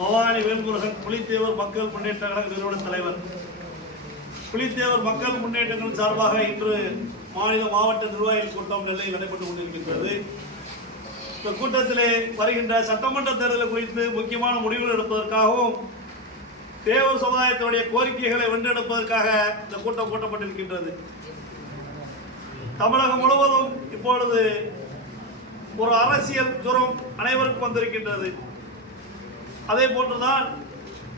பவானி வேல்முருகன், புலித்தேவர் மக்கள் முன்னேற்ற கழக நிறுவன தலைவர். புலித்தேவர் மக்கள் முன்னேற்றங்கள் சார்பாக இன்று மாநில மாவட்ட நிர்வாகிகள் கூட்டம் நெல்லையில் நடைபெற்றுக் கொண்டிருக்கின்றது. இந்த கூட்டத்திலே வருகின்ற சட்டமன்ற தேர்தல் குறித்து முக்கியமான முடிவுகள் எடுப்பதற்காகவும் தேவர் சமுதாயத்தினுடைய கோரிக்கைகளை வென்றெடுப்பதற்காக இந்த கூட்டம் கூட்டப்பட்டிருக்கின்றது. தமிழகம் முழுவதும் இப்பொழுது ஒரு அரசியல் ஜுரம் அனைவருக்கும் வந்திருக்கின்றது. அதே போன்றுதான்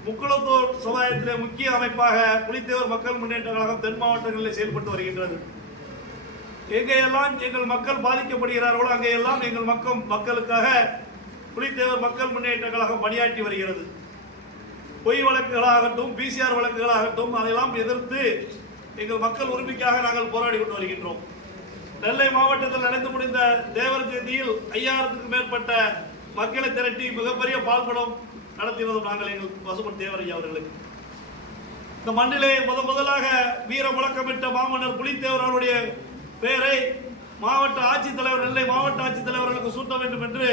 முக்குளத்தூர் சமுதாயத்திலே முக்கிய அமைப்பாக புலித்தேவர் மக்கள் முன்னேற்ற கழகம் தென் மாவட்டங்களில் செயல்பட்டு வருகின்றது. எங்கெல்லாம் எங்கள் மக்கள் பாதிக்கப்படுகிறார்களோ அங்கெல்லாம் எங்கள் மக்களுக்காக புலித்தேவர் மக்கள் முன்னேற்ற கழகம் பணியாற்றி வருகிறது. பொய் வழக்குகளாகட்டும், பிசிஆர் வழக்குகளாகட்டும், அதையெல்லாம் எதிர்த்து எங்கள் மக்கள் உரிமைக்காக நாங்கள் போராடி கொண்டு வருகின்றோம். நெல்லை மாவட்டத்தில் நடந்து முடிந்த தேவர் ஜெயந்தியில் 5000க்கும் மேற்பட்ட மக்களை திரட்டி மிகப்பெரிய பால்குடம் நடத்தினதும் நாங்கள் எங்கள் பசுமன் தேவர் ஐயா அவர்களுக்கு. இந்த மண்ணிலே முதலாக வீர முழக்கமிட்ட மாமன்னர் புலித்தேவர் அவருடைய பெயரை மாவட்ட ஆட்சித்தலைவர், நெல்லை மாவட்ட ஆட்சித்தலைவர்களுக்கு சூட்ட வேண்டும் என்று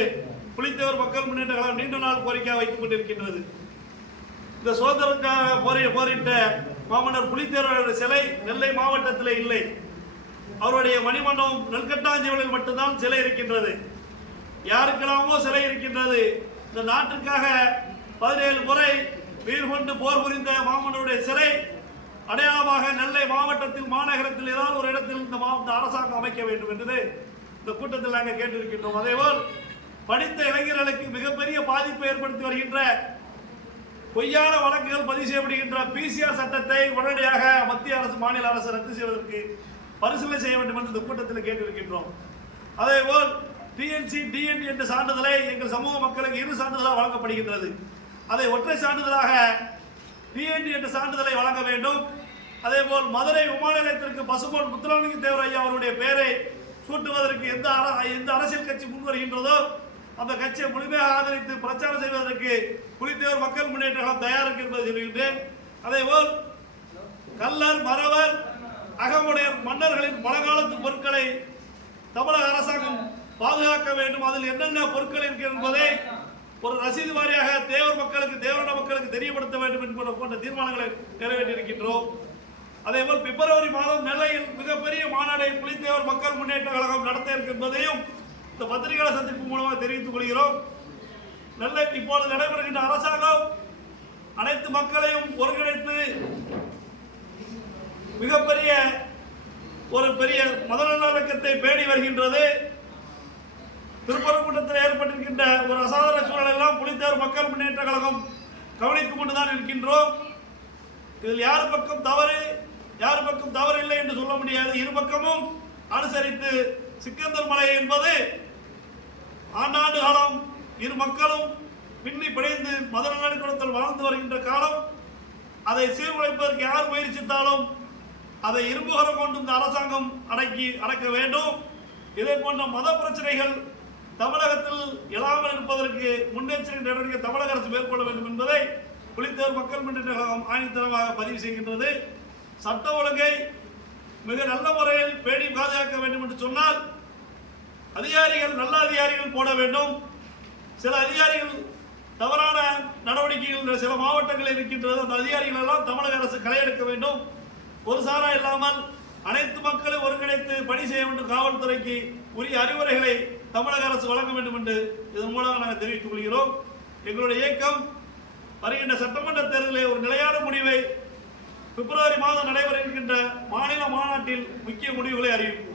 புலித்தேவர் மக்கள் முன்னேற்ற கழகம் நீண்ட நாள் கோரிக்கை வைத்துக் கொண்டிருக்கின்றது. இந்த சுதந்திரத்துக்காக போரிட்ட மாமன்னர் புலித்தேவர் சிலை நெல்லை மாவட்டத்தில் இல்லை. அவருடைய மணிமண்டபம் நெல்கட்டாஞ்சேவலில் மட்டும்தான் சிலை இருக்கின்றது. யாருக்கெல்லாமோ சிலை இருக்கின்றது. இந்த நாட்டுக்காக 17 முறை வீர் கொண்டு போர் புரிந்த மாமன்னருடைய சிலை அடையாளமாக நெல்லை மாவட்டத்தில் மாநகரத்தில் ஏதாவது ஒரு இடத்தில் இந்த அரசாங்கம் அமைக்க வேண்டும் என்று இந்த கூட்டத்தில் நாங்கள் கேட்டிருக்கின்றோம். அதேபோல் படித்த இளைஞர்களுக்கு மிகப்பெரிய பாதிப்பை ஏற்படுத்தி வருகின்ற பொய்யான வழக்குகள் பதிவு செய்யப்படுகின்ற பிசிஆர் சட்டத்தை உடனடியாக மத்திய அரசு மாநில அரசு ரத்து செய்வதற்கு பரிசீலனை செய்ய வேண்டும் என்று இந்த கூட்டத்தில் கேட்டிருக்கின்றோம். அதேபோல் டிஎன்சி டிஎன்டி என்ற சான்றிதழை எங்கள் சமூக மக்களுக்கு 2 சான்றிதழாக வழங்கப்படுகின்றது. அதை ஒற்றை சான்றிதழாக டிஎன்டி என்ற சான்றிதழை வழங்க வேண்டும். அதேபோல் மதுரை விமான நிலையத்திற்கு பசும்பொன் முத்துராமலிங்க தேவர் ஐயா அவருடைய பெயரை சூட்டுவதற்கு எந்த அரசியல் கட்சி முன்வருகின்றதோ அந்த கட்சியை முழுமையாக ஆதரித்து பிரச்சாரம் செய்வதற்கு புலித்தேவர் மக்கள் முன்னேற்ற கழகம் தயாரிக்கும் என்பதை சொல்கின்றேன். அதேபோல் கல்லர், மறவர், அகமுடைய மன்னர்களின் பழங்காலத்து பொருட்களை தமிழக அரசாங்கம் பாதுகாக்க வேண்டும். அதில் என்னென்ன பொருட்கள் இருக்கிறது என்பதை ஒரு ரசீது வாரியாக தேவர் மக்களுக்கு தெரியப்படுத்த வேண்டும் என்பது போன்ற தீர்மானங்களை நிறைவேற்றியிருக்கின்றோம். அதேபோல் பிப்ரவரி மாதம் நெல்லையில் மிகப்பெரிய மாநாடை புலித்தேவர் மக்கள் முன்னேற்ற கழகம் நடத்த இருக்கின்றதையும் இந்த பத்திரிகையாளர் சந்திப்பு மூலமாக தெரிவித்துக் கொள்கிறோம். நெல்லை இப்போது நடைபெறுகின்ற அரசாங்கம் அனைத்து மக்களையும் ஒருங்கிணைத்து மிகப்பெரிய பெரிய முதலிலக்கத்தை பேடி வருகின்றது. திருப்பரங்குன்றத்தில் ஏற்பட்டிருக்கின்ற ஒரு அசாதாரண சூழல் எல்லாம் புலித்தேவர் மக்கள் முன்னேற்ற கழகம் கவனித்துக் கொண்டுதான் இருக்கின்றோம். இதில் யார் பக்கம் தவறு இல்லை என்று சொல்ல முடியாது. இரு பக்கமும் அனுசரித்து சிக்கந்தர் மலை என்பது ஆண்டாண்டு காலம் இரு மக்களும் பின்னி பிணைந்து மதநலக்குளத்தில் வாழ்ந்து வருகின்ற காலம். அதை சீர்குலைப்பதற்கு யார் முயற்சித்தாலும் அதை இரும்புகரம் கொண்டு இந்த அரசாங்கம் அடக்க வேண்டும். இதே போன்ற மத பிரச்சனைகள் தமிழகத்தில் எழாமல் இருப்பதற்கு முன்னெச்சரிக்கை நடவடிக்கை தமிழக அரசு மேற்கொள்ள வேண்டும் என்பதை புலித்தேவர் மக்கள் முன்னேற்ற கழகம் ஆணித்தரமாக பதிவு செய்கின்றது. சட்ட ஒழுங்கை மிக நல்ல முறையில் பேணி பாதுகாக்க வேண்டும் என்று சொன்னால் நல்ல அதிகாரிகள் போட வேண்டும். சில அதிகாரிகள் தவறான நடவடிக்கைகள் சில மாவட்டங்களில் இருக்கின்றது. அந்த அதிகாரிகள் எல்லாம் தமிழக அரசு களையெடுக்க வேண்டும். ஒரு சாரா இல்லாமல் அனைத்து மக்களை ஒருங்கிணைத்து பணி செய்ய வேண்டும். காவல்துறைக்கு உரிய அறிவுரைகளை தமிழக அரசு வழங்க வேண்டும் என்று இதன் மூலம் நாங்கள் தெரிவித்துக் கொள்கிறோம். எங்களுடைய இயக்கம் வருகின்ற சட்டமன்ற தேர்தலில் ஒரு நிலையான முடிவை பிப்ரவரி மாதம் நடைபெற இருக்கின்ற மாநில மாநாட்டில் முக்கிய முடிவுகளை அறிவிக்கும்.